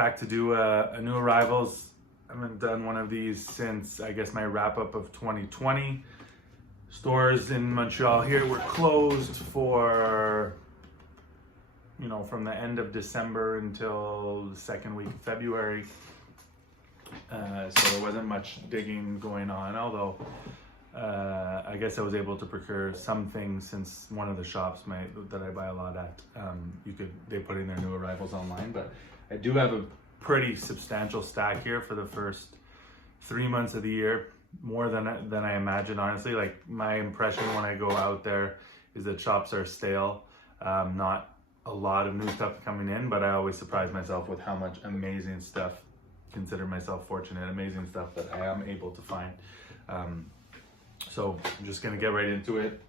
back to do a new arrivals. I haven't done one of these since, I guess, my wrap up of 2020. Stores in Montreal here were closed for, from the end of December until the second week of February. So there wasn't much digging going on, although I guess I was able to procure some things since one of the shops that I buy a lot at, they put in their new arrivals online. But I do have a pretty substantial stack here for the first 3 months of the year, more than I imagined, honestly. Like, my impression when I go out there is that shops are stale, not a lot of new stuff coming in, but I always surprise myself with how much amazing stuff, consider myself fortunate, amazing stuff that I am able to find. So I'm just gonna get right into it,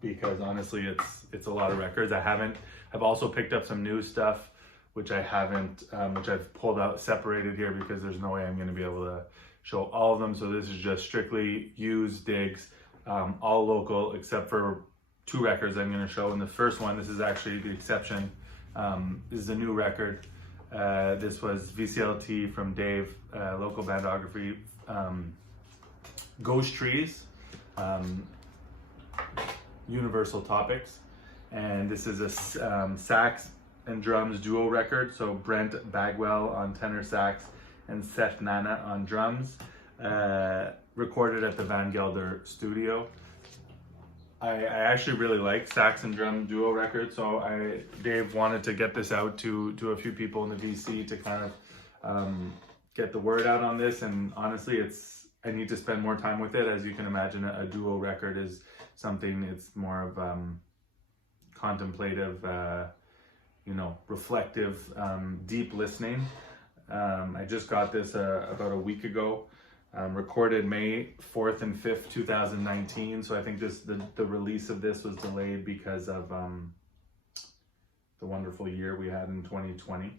because honestly it's a lot of records. I've also picked up some new stuff which I haven't, which I've pulled out separated here because there's no way I'm gonna be able to show all of them. So this is just strictly used digs, all local except for 2 records I'm gonna show. And the first one, this is actually the exception, this is a new record. This was VCLT from Dave, local bandography, Ghost Trees, Universal Topics. And this is a sax and drums duo record. So Brent Bagwell on tenor sax and Seth Nana on drums, recorded at the Van Gelder studio. I actually really like sax and drum duo records, so Dave wanted to get this out to a few people in the VC to kind of get the word out on this. And honestly, I need to spend more time with it. As you can imagine, a duo record is something, it's more of contemplative, reflective, deep listening. I just got this about a week ago. Recorded May 4th and 5th, 2019. So I think the release of this was delayed because of the wonderful year we had in 2020.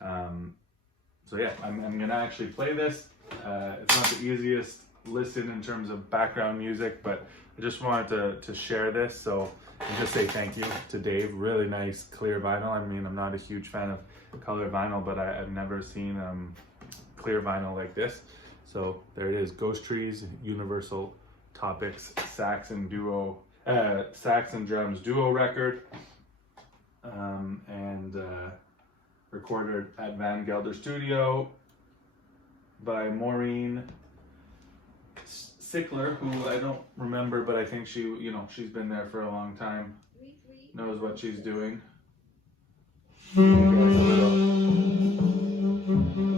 So yeah, I'm gonna actually play this. It's not the easiest listen in terms of background music, but I just wanted to share this. So and just say thank you to Dave. Really nice clear vinyl. I mean, I'm not a huge fan of color vinyl, but I've never seen clear vinyl like this. So there it is, Ghost Trees, Universal Topics, sax and drums duo record, and recorded at Van Gelder Studio by Maureen Sickler, who I don't remember, but I think she's been there for a long time, knows what she's doing.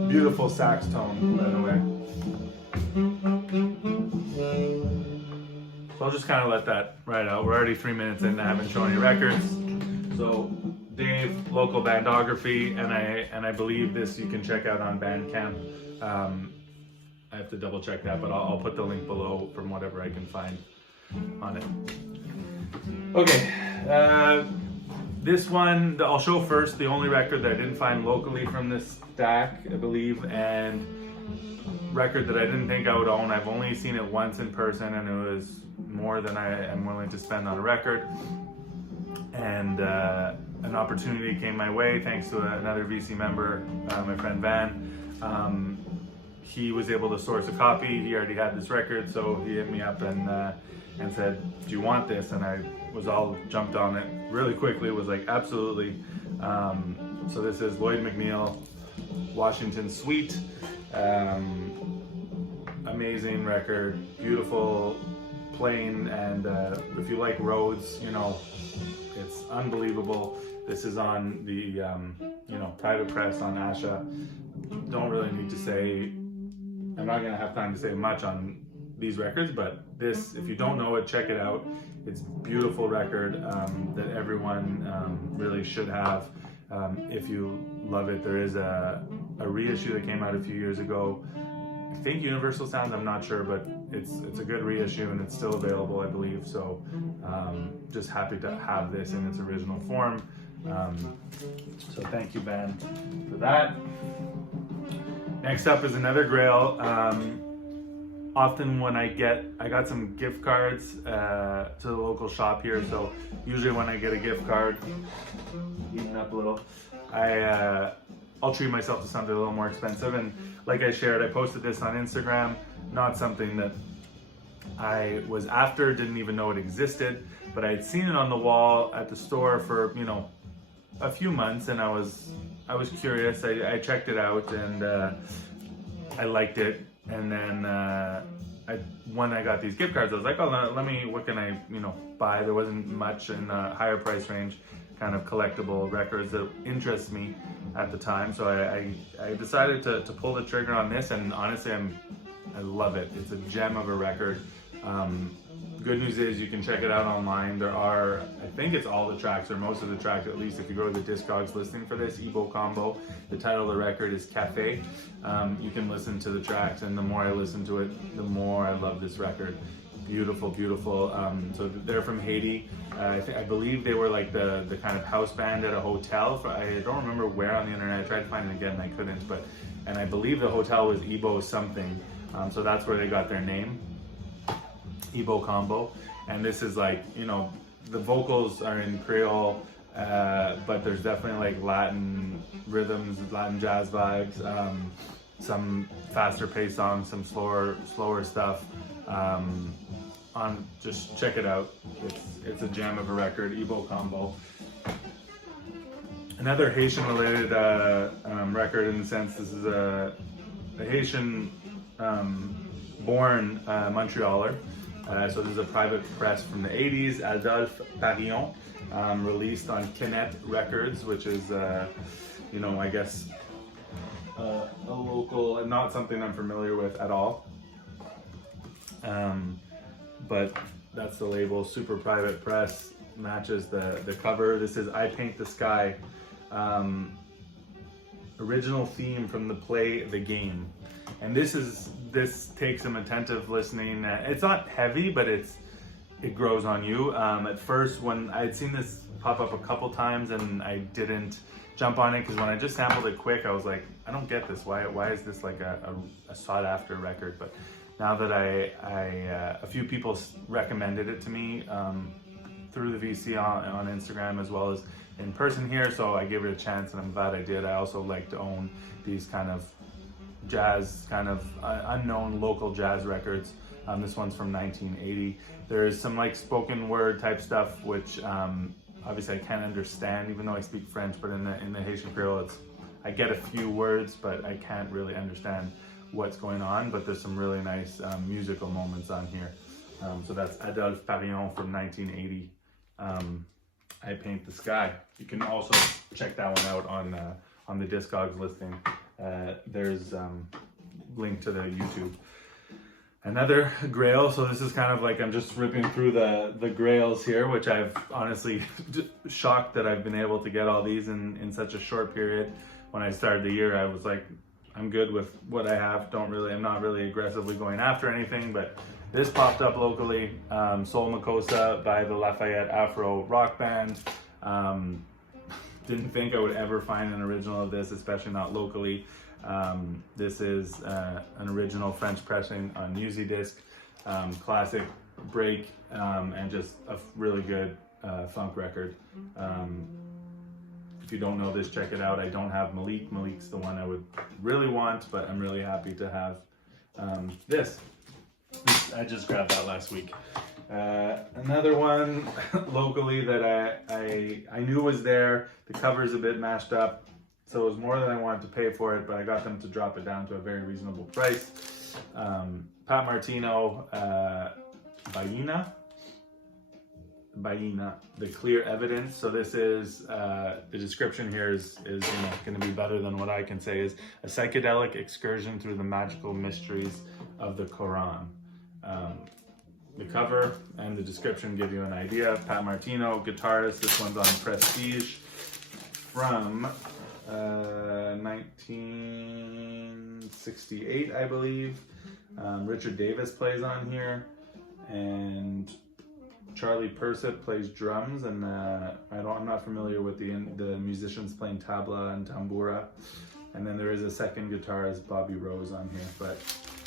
Beautiful sax tone, by the way. So I'll just kind of let that ride out. We're already 3 minutes in, I haven't shown any records. So Dave, local bandography, and I believe this you can check out on Bandcamp. I have to double check that, but I'll put the link below from whatever I can find on it. Okay, this one I'll show first, the only record that I didn't find locally from this stack, I believe, and record that I didn't think I would own. I've only seen it once in person, and it was more than I am willing to spend on a record. And an opportunity came my way thanks to another VC member, my friend Van. He was able to source a copy. He already had this record, so he hit me up and said, "Do you want this?" And I was all jumped on it really quickly. Was like, absolutely. So this is Lloyd McNeil, Washington Suite. Amazing record, beautiful playing, and if you like Rhodes, it's unbelievable. This is on the private press on Asha. Don't really need to say, I'm not gonna have time to say much on these records, but this, if you don't know it, check it out. It's a beautiful record that everyone really should have. If you love it, there is a reissue that came out a few years ago. I think Universal Sounds, I'm not sure, but it's a good reissue and it's still available, I believe. So just happy to have this in its original form. So thank you, Ben, for that. Next up is another Grail. Often when I got some gift cards to the local shop here. So usually when I get a gift card, eating up a little, I'll treat myself to something a little more expensive. And like I shared, I posted this on Instagram, not something that I was after, didn't even know it existed, but I had seen it on the wall at the store for, you know, a few months, and I was curious. I checked it out, and I liked it. And then when I got these gift cards, I was like, oh, what can I, you know, buy? There wasn't much in the higher price range, kind of collectible records that interest me at the time. So I decided to pull the trigger on this, and honestly, I love it. It's a gem of a record. Good news is you can check it out online. There are, I think it's all the tracks, or most of the tracks at least, if you go to the Discogs listing for this, Ebo Combo. The title of the record is Cafe. You can listen to the tracks, and the more I listen to it, the more I love this record. Beautiful, beautiful. So they're from Haiti. I believe they were like the kind of house band at a hotel. I don't remember where on the internet. I tried to find it again and I couldn't, and I believe the hotel was Ebo something. So that's where they got their name. Ebo Combo. And this is like, you know, the vocals are in Creole, but there's definitely like Latin rhythms, Latin jazz vibes, some faster paced songs, some slower stuff. Just check it out. It's a gem of a record, Ebo Combo. Another Haitian related record, in the sense this is a Haitian born Montrealer. So this is a private press from the 80s, Adolphe Parillon, released on Kinet Records, which is, you know, I guess a local, and not something I'm familiar with at all. But that's the label, super private press, matches the cover. This is I Paint the Sky, original theme from the play The Game. And this takes some attentive listening. It's not heavy, but it grows on you. At first, when I had seen this pop up a couple times and I didn't jump on it, because when I just sampled it quick, I was like, I don't get this. Why is this like a sought after record? But now that a few people recommended it to me through the VC on Instagram as well as in person here, so I gave it a chance, and I'm glad I did. I also like to own these kind of jazz, kind of unknown local jazz records. This one's from 1980. There's some like spoken word type stuff, which obviously I can't understand, even though I speak French, but in the Haitian Creole, I get a few words, but I can't really understand what's going on. But there's some really nice musical moments on here. So that's Adolphe Parillon from 1980. I Paint the Sky. You can also check that one out on the Discogs listing. There's link to the YouTube. Another Grail. So this is kind of like, I'm just ripping through the Grails here, which I've honestly shocked that I've been able to get all these in such a short period. When I started the year, I was like, I'm good with what I have. I'm not really aggressively going after anything, but this popped up locally. Soul Makossa by the Lafayette Afro Rock Band. Didn't think I would ever find an original of this, especially not locally. This is an original French pressing on Music Disc, classic break, and just a really good funk record. If you don't know this, check it out. I don't have Malik. Malik's the one I would really want, but I'm really happy to have this. I just grabbed that last week. Another one locally that I knew was there. The cover is a bit mashed up, so it was more than I wanted to pay for it, but I got them to drop it down to a very reasonable price. Pat Martino, Baina, The Clear Evidence. So this is, the description here is you know, going to be better than what I can say, is a psychedelic excursion through the magical mysteries of the Quran. The cover and the description give you an idea. Pat Martino, guitarist. This one's on Prestige from 1968, I believe. Richard Davis plays on here, and Charlie Persip plays drums, and I'm not familiar with the musicians playing tabla and tambura. And then there is a second guitarist, Bobby Rose, on here. But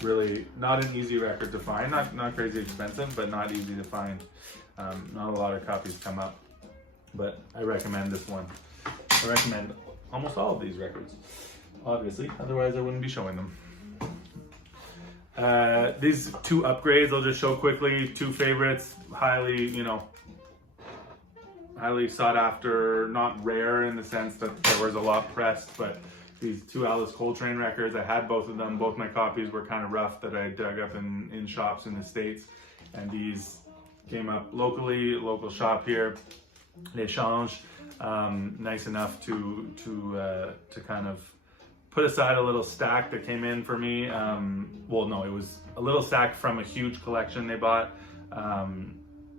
really not an easy record to find. Not crazy expensive, but not easy to find. Not a lot of copies come up, but I recommend this one. I recommend almost all of these records. obviously, otherwise I wouldn't be showing them. These two upgrades I'll just show quickly. Two favorites, highly sought after, not rare in the sense that there was a lot pressed, but these two Alice Coltrane records, I had both of them. Both my copies were kind of rough that I dug up in shops in the States, and these came up locally, local shop here, L'Echange. Nice enough to kind of put aside a little stack that came in for me. Well, no, it was a little stack from a huge collection they bought.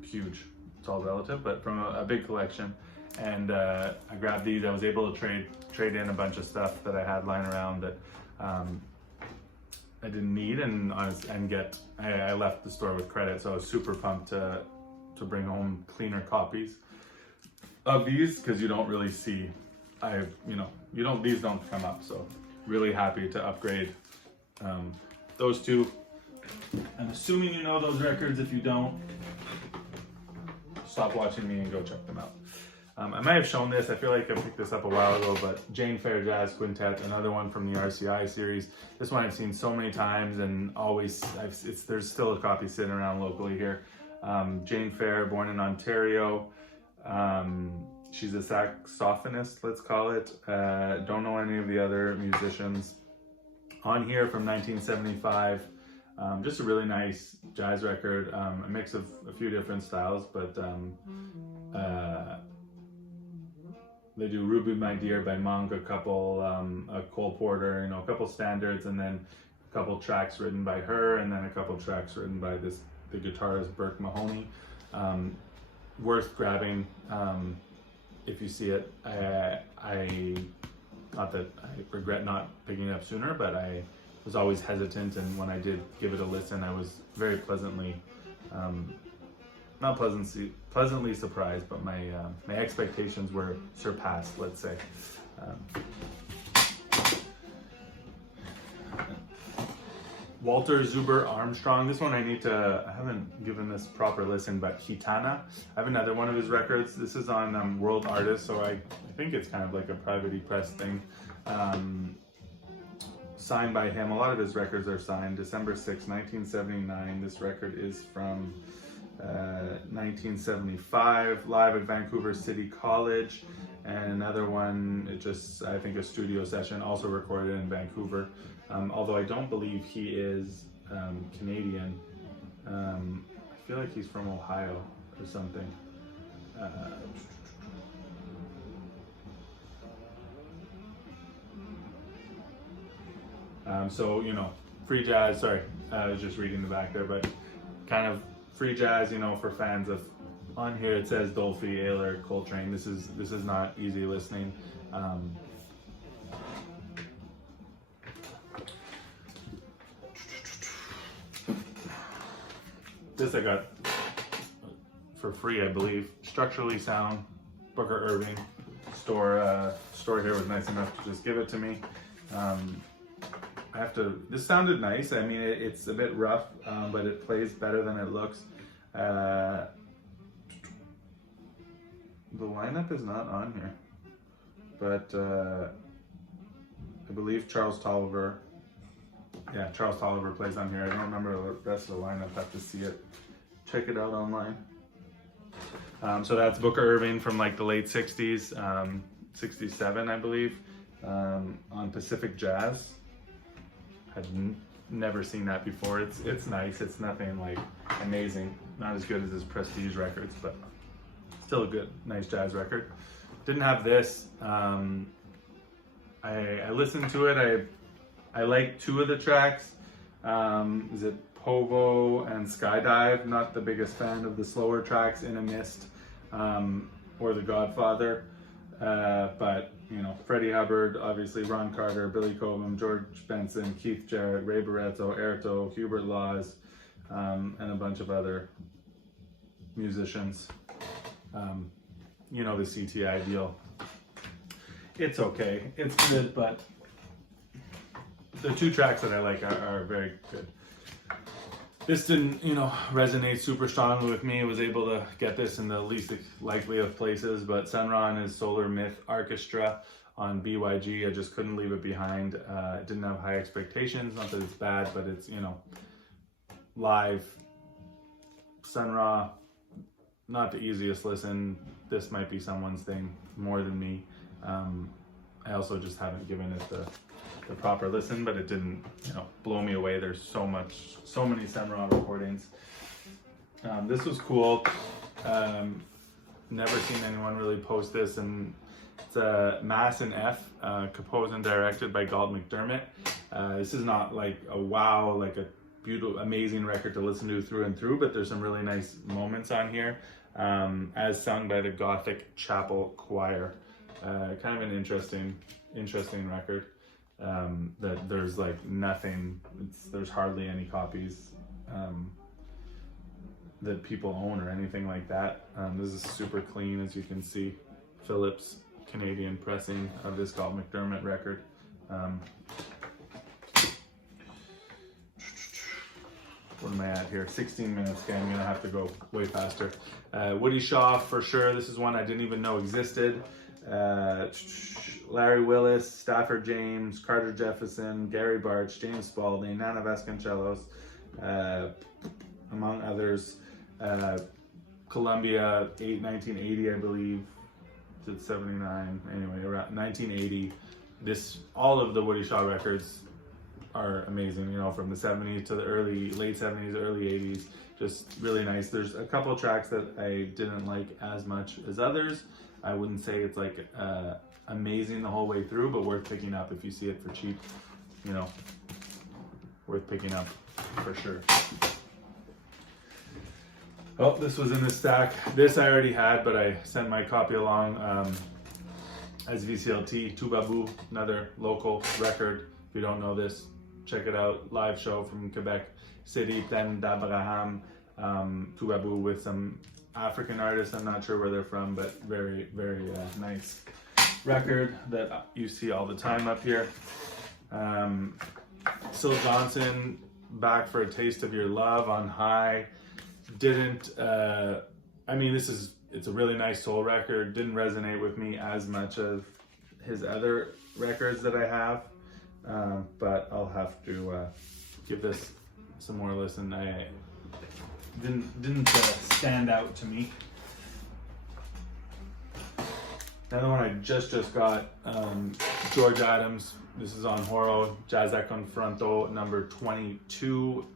Huge, it's all relative, but from a big collection. And I grabbed these. I was able to trade in a bunch of stuff that I had lying around that I didn't need, and I left the store with credit, so I was super pumped to bring home cleaner copies of these, because you don't really see, these don't come up, so really happy to upgrade those two. I'm assuming you know those records. If you don't, stop watching me and go check them out. I might have shown this, I feel like I picked this up a while ago, but Jane Fair Jazz Quintet, another one from the RCI series. This one I've seen so many times, and always, there's still a copy sitting around locally here. Jane Fair, born in Ontario. She's a saxophonist, let's call it. Don't know any of the other musicians on here. From 1975. Just a really nice jazz record, a mix of a few different styles, but they do Ruby My Dear by Monk, a couple, a Cole Porter, a couple standards, and then a couple tracks written by her, and then a couple tracks written by the guitarist Burke Mahoney. Worth grabbing if you see it. Not that I regret not picking it up sooner, but I was always hesitant, and when I did give it a listen, I was very pleasantly pleasantly surprised, but my expectations were surpassed, let's say. Walter Zuber Armstrong. This one I haven't given this proper listen, but Gitana. I have another one of his records. This is on World Artists, so I think it's kind of like a privately pressed thing. Signed by him. A lot of his records are signed. December 6, 1979. This record is from 1975, live at Vancouver City College. And another one, I think a studio session, also recorded in Vancouver. Although I don't believe he is Canadian. I feel like he's from Ohio or something. So, free jazz, sorry, I was just reading the back there, but kind of free jazz, for fans of, on here it says Dolphy, Ayler, Coltrane. This is not easy listening. This I got for free, I believe. Structurally Sound, Booker Irving. Store here was nice enough to just give it to me. This sounded nice. I mean, it's a bit rough, but it plays better than it looks. The lineup is not on here, but I believe Charles Tolliver. Yeah, Charles Tolliver plays on here. I don't remember the rest of the lineup. I have to see it. Check it out online. So that's Booker Irving from like the late 60s, 67, I believe, on Pacific Jazz. I've never seen that before. It's nice. It's nothing like amazing. Not as good as his Prestige records, but still a good, nice jazz record. Didn't have this. I listened to it. I like two of the tracks. Is it Povo and Skydive? Not the biggest fan of the slower tracks, In a Mist or The Godfather. But Freddie Hubbard, obviously, Ron Carter, Billy Cobham, George Benson, Keith Jarrett, Ray Barretto, Airto, Hubert Laws, and a bunch of other musicians. The CTI deal. It's okay. It's good, but the two tracks that I like are very good. This didn't, resonate super strongly with me. I was able to get this in the least likely of places, but Sunron is Solar Myth Orchestra on BYG. I just couldn't leave it behind. Didn't have high expectations, not that it's bad, but it's, you know, live, Sun Ra, not the easiest listen. This might be someone's thing more than me. I also just haven't given it the proper listen, but it didn't, you know, blow me away. There's so many Sun Ra recordings. This was cool. Never seen anyone really post this, and it's a Mass in F, composed and directed by Galt McDermott. This is not like a wow, like a beautiful, amazing record to listen to through and through, but there's some really nice moments on here, as sung by the Gothic Chapel Choir. Kind of an interesting record. That there's like nothing, there's hardly any copies that people own or anything like that. This is super clean, as you can see. Philips Canadian pressing of this Galt McDermott record. What am I at here? 16 minutes. Okay, I'm gonna have to go way faster. Woody Shaw for sure. This is one I didn't even know existed. Larry Willis, Stafford James, Carter Jefferson, Gary Bartsch, James Spalding, Nana Vasconcelos, among others. Columbia, 1980, I believe. It's 79. Anyway, around 1980. All of the Woody Shaw records are amazing. You know, from the 70s to the late 70s, early 80s. Just really nice. There's a couple of tracks that I didn't like as much as others. I wouldn't say it's like amazing the whole way through, but worth picking up if you see it for cheap. You know, worth picking up for sure. Oh, this was in the stack. This I already had, but I sent my copy along as VCLT. Toubabou, another local record. If you don't know this, check it out. Live show from Quebec City, Plaine d'Abraham. Toubabou with some African artists. I'm not sure where they're from, but very, very nice record that you see all the time up here. Syl Johnson, back for A Taste of Your Love on High. Didn't, I mean, it's a really nice soul record. Didn't resonate with me as much as his other records that I have, but I'll have to give this some more listen. I didn't stand out to me. Another one I just got, George Adams. This is on Horo, Jazz a Confronto, number 22.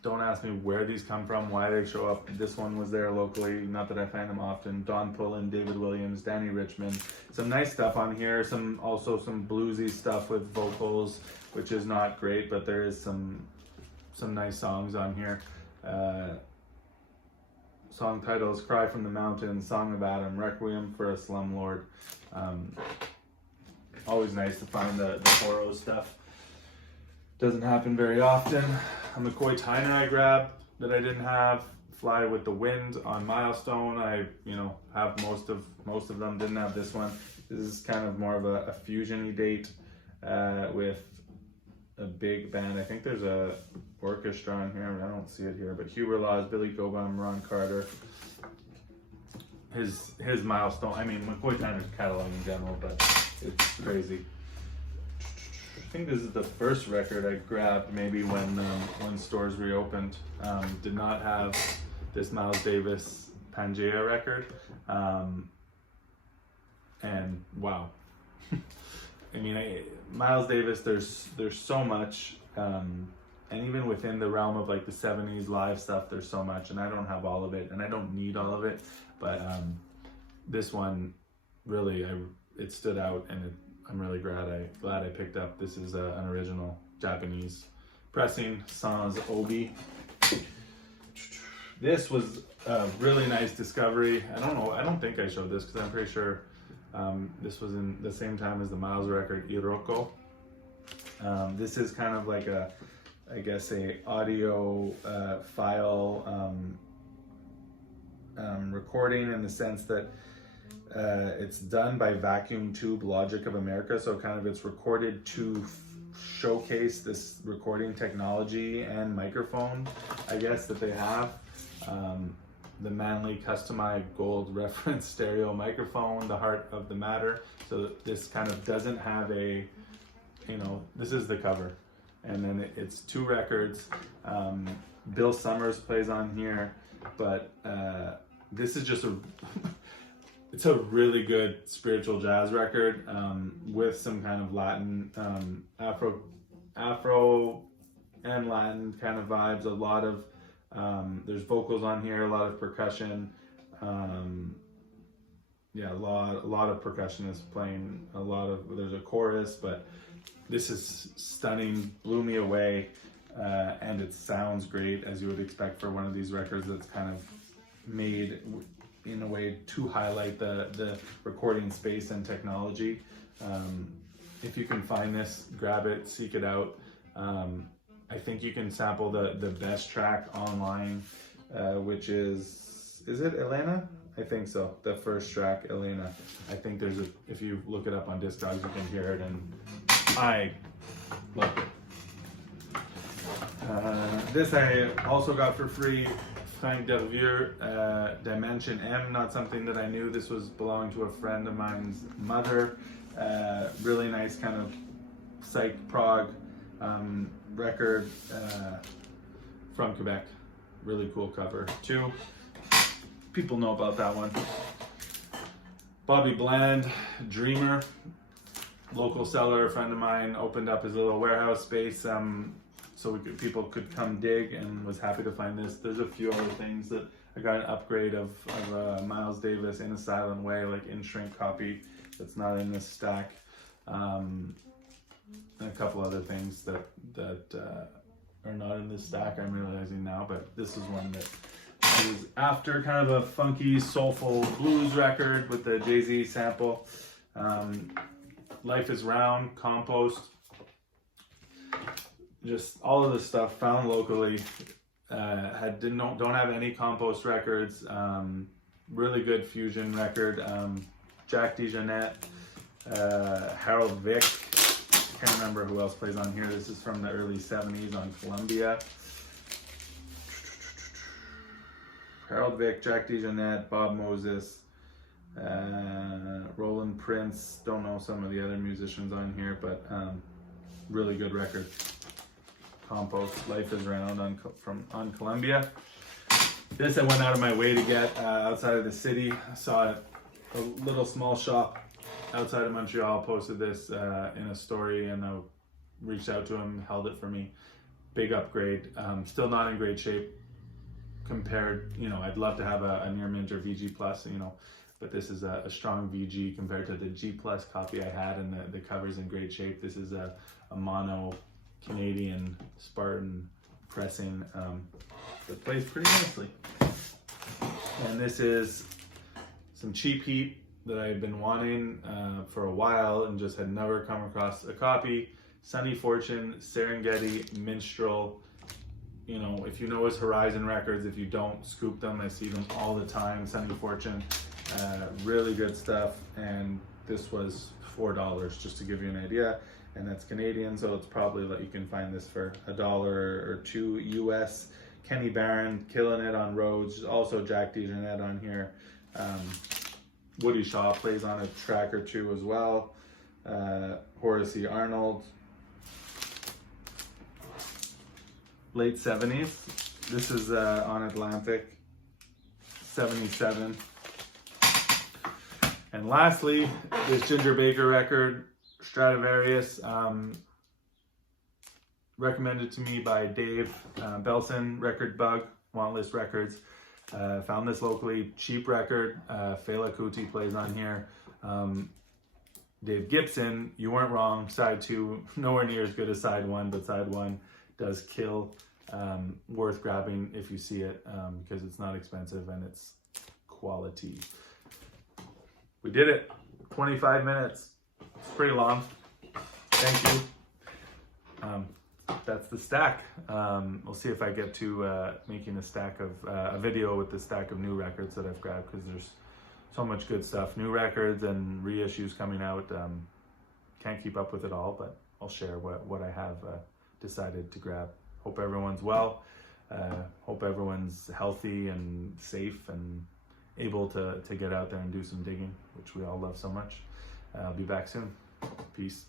Don't ask me where these come from, why they show up. This one was there locally, not that I find them often. Don Pullen, David Williams, Danny Richmond. Some nice stuff on here. Also some bluesy stuff with vocals, which is not great, but there is some nice songs on here. Song titles: Cry from the Mountains, Song of Adam, Requiem for a Slumlord. Always nice to find the Horo stuff. Doesn't happen very often. A McCoy Tyner I grabbed that I didn't have. Fly with the Wind on Milestone. I have most of them. Didn't have this one. This is kind of more of a fusion-y date with a big band. I think there's a orchestra on here. I don't see it here, but Huber Laws, Billy Cobham, Ron Carter. His Milestone. I mean, McCoy Tyner's catalog in general, but it's crazy. I think this is the first record I grabbed maybe when stores reopened. Did not have this Miles Davis Pangea record. And wow. I mean, Miles Davis, there's so much, and even within the realm of like the 70s live stuff, there's so much, and I don't have all of it, and I don't need all of it, but this one really, it stood out, and I'm really glad I picked up. This is an original Japanese pressing, Sans Obi. This was a really nice discovery. I don't think I showed this because I'm pretty sure this was in the same time as the Miles record, Iroko. This is kind of like I guess a audio file recording, in the sense that it's done by Vacuum Tube Logic of America, so kind of it's recorded to showcase this recording technology and microphone, I guess, that they have. the Manly customized gold reference stereo microphone, the Heart of the Matter. So this kind of doesn't have a, this is the cover. And then it's 2 records. Bill Summers plays on here, but this is just it's a really good spiritual jazz record with some kind of Latin, Afro and Latin kind of vibes. A lot of, there's vocals on here, a lot of percussion. Yeah, a lot of percussionists playing, there's a chorus, but this is stunning, blew me away, and it sounds great, as you would expect for one of these records that's kind of made in a way to highlight the recording space and technology. If you can find this, grab it, seek it out. I think you can sample the best track online, which is it Elena? I think so. The first track, Elena. I think if you look it up on Discogs, you can hear it, and I love it. This I also got for free. Frank Delvieux, Dimension M, not something that I knew. This was belonging to a friend of mine's mother. Really nice kind of psych prog record from Quebec. Really cool cover too. People know about that one. Bobby Bland, Dreamer, local seller, a friend of mine, opened up his little warehouse space so people could come dig, and was happy to find this. There's a few other things that I got an upgrade of Miles Davis in a silent way, like in shrink copy, that's not in this stack. And a couple other things that are not in this stack, I'm realizing now, but this is one that is after kind of a funky, soulful blues record with the Jay-Z sample. Life is Round, Compost. Just all of this stuff found locally. Don't have any Compost records. Really good fusion record. Jack DeJohnette, Harold Vick. Can't remember who else plays on here. This is from the early 70s on Columbia. Harold Vick, Jack DeJohnette, Bob Moses, Roland Prince. Don't know some of the other musicians on here, but really good record. Compost, Life is Round on Columbia. This I went out of my way to get outside of the city. I saw a little small shop outside of Montreal posted this in a story, and I reached out to him, held it for me. Big upgrade. Still not in great shape compared, I'd love to have a near mint or VG plus, but this is a strong VG compared to the G plus copy I had, and the cover's in great shape. This is a mono Canadian Spartan pressing that plays pretty nicely. And this is some cheap heat that I had been wanting for a while and just had never come across a copy. Sunny Fortune, Serengeti, Minstrel. If you know his Horizon records, if you don't, scoop them. I see them all the time. Sunny Fortune, really good stuff. And this was $4, just to give you an idea. And that's Canadian, so it's probably you can find this for $1 or $2 US. Kenny Barron, killing it on Rhodes. Also Jack DeJohnette on here. Woody Shaw plays on a track or two as well. Horace Arnold. Late 70s. This is on Atlantic. 77. And lastly, this Ginger Baker record, Stradivarius, recommended to me by Dave Belson, Record Bug, Wantless Records. Found this locally, cheap record. Fela Kuti plays on here. Dave Gibson, you weren't wrong. Side 2, nowhere near as good as side 1, but side 1 does kill. Worth grabbing if you see it, because it's not expensive and it's quality. We did it. 25 minutes. It's pretty long. Thank you. That's the stack. We'll see if I get to making a video with the stack of new records that I've grabbed, because there's so much good stuff. New records and reissues coming out. Can't keep up with it all, but I'll share what I have decided to grab. Hope everyone's well. Hope everyone's healthy and safe and able to get out there and do some digging, which we all love so much. I'll be back soon. Peace.